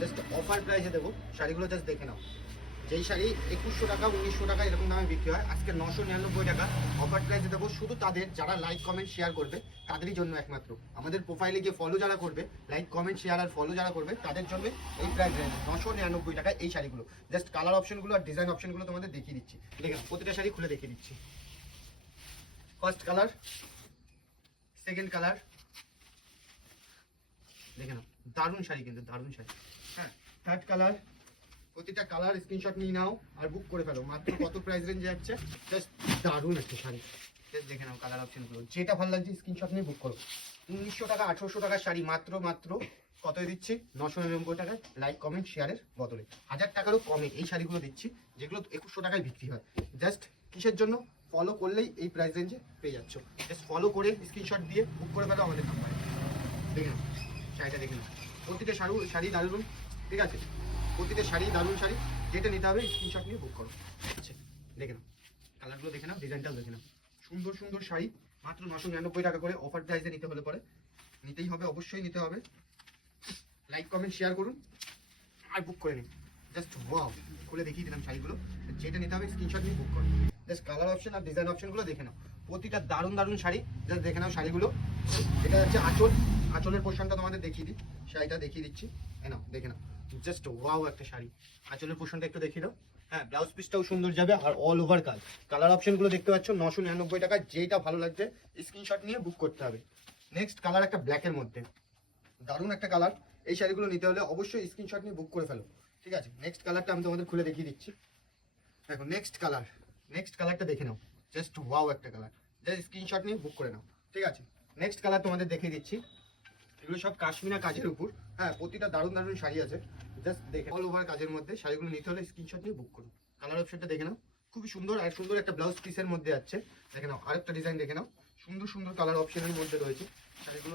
Just offer প্রাইসে দেবো শাড়িগুলো, জাস্ট দেখে নাও। যেই শাড়ি 2100 টাকা 1900 টাকা এরকম দামে বিক্রি হয়, আজকে 999 টাকা অফার প্রাইসে দেবো। শুধু তাদের যারা লাইক কমেন্ট শেয়ার করবে তাদেরই জন্য একমাত্র। আমাদের প্রোফাইলে গিয়ে ফলো যারা করবে, লাইক কমেন্ট শেয়ার আর ফলো যারা করবে তাদের জন্য এই প্রাইস 999 টাকা এই শাড়িগুলো। জাস্ট কালার অপশনগুলো আর ডিজাইন অপশনগুলো তোমাদের দেখিয়ে দিচ্ছি। দেখেন প্রতিটা শাড়ি খুলে দেখিয়ে দিচ্ছি। ফার্স্ট কালার, সেকেন্ড কালার, দেখে নাও দারুণ শাড়ি, কিন্তু দারুণ শাড়ি। হ্যাঁ, থার্ড কালার। প্রতিটা কালার স্ক্রিনশট নিয়ে নাও আর বুক করে ফেলো। মাত্র কত প্রাইস রেঞ্জে যাচ্ছে, জাস্ট দারুণ একটা শাড়ি। জাস্ট দেখে নাও কালার অপশনগুলো, যেটা ভালো লাগছে স্ক্রিনশট নিয়ে বুক করো। 1900 টাকা 1800 টাকার শাড়ি মাত্র কত দিচ্ছি, 999 টাকায় লাইক কমেন্ট শেয়ারের বদলে। 1000 টাকারও কমে এই শাড়িগুলো দিচ্ছি, যেগুলো 2100 টাকায় বিক্রি হয়। জাস্ট কিসের জন্য, ফলো করলেই এই প্রাইস রেঞ্জে পেয়ে যাচ্ছ। জাস্ট ফলো করে স্ক্রিনশট দিয়ে বুক করে ফেলো আমাদের নাম্বারে। দেখে নাও শাড়িটা, দেখে নাও প্রতিটা শাড়ি দারুণ, ঠিক আছে? প্রতিটা শাড়ি দারুণ শাড়ি, যেটা নিতে হবে স্ক্রিনশট নিয়ে বুক করো। আচ্ছা দেখে নাও কালারগুলো, দেখে নাও ডিজাইনটাও দেখে নাও। সুন্দর সুন্দর শাড়ি মাত্র 999 টাকা করে অফার প্রাইসে নিতে হলে পরে নিতেই হবে, অবশ্যই নিতে হবে। লাইক কমেন্ট শেয়ার করুন আর বুক করে নিন। জাস্ট ওয়াও, খুলে দেখিয়ে দিলাম শাড়িগুলো, যেটা নিতে হবে স্ক্রিনশট নিয়ে বুক করো। জাস্ট কালার অপশন আর ডিজাইন অপশনগুলো দেখে নাও। প্রতিটা দারুণ দারুণ শাড়ি, জাস্ট দেখে নাও শাড়িগুলো। এটা হচ্ছে আঁচল, আঁচলের পোর্শনটা তোমাদের দেখিয়ে দিই, শাড়িটা দেখিয়ে দিচ্ছি। নাও দেখে নাও, জাস্ট ওয়াও একটা শাড়ি। আঁচলের পোর্শনটা একটু দেখিয়ে দাও। হ্যাঁ, ব্লাউজ পিসটাও সুন্দর যাবে আর অল ওভার কাজ। কালার অপশনগুলো দেখতে পাচ্ছ 999 টাকা, যেটা ভালো লাগছে স্ক্রিনশট নিয়ে বুক করতে হবে। নেক্সট কালার একটা ব্ল্যাকের মধ্যে, দারুণ একটা কালার। এই শাড়িগুলো নিতে হলে অবশ্যই স্ক্রিনশট নিয়ে বুক করে ফেলো, ঠিক আছে? নেক্সট কালারটা আমি তোমাদের খুলে দেখিয়ে দিচ্ছি। দেখো নেক্সট কালার, নেক্সট কালারটা দেখে নাও, জাস্ট ওয়াও একটা কালার। জাস্ট স্ক্রিনশট নিয়ে বুক করে নাও, ঠিক আছে? নেক্সট কালার তোমাদের দেখিয়ে দিচ্ছি। এগুলো সব কাশ্মীরা কাজের উপর। হ্যাঁ, প্রতিটা দারুণ দারুণ শাড়ি আছে, জাস্ট দেখে অল ওভার কাজের মধ্যে। শাড়িগুলো নিতে হলে স্ক্রিনশট নিয়ে বুক করো। কালার অপশনটা দেখে নাও, খুবই সুন্দর আর সুন্দর একটা ব্লাউজ পিসের মধ্যে আছে। দেখে নাও আরেকটা ডিজাইন দেখে নাও, সুন্দর সুন্দর কালার অপশনের মধ্যে রয়েছে শাড়িগুলো।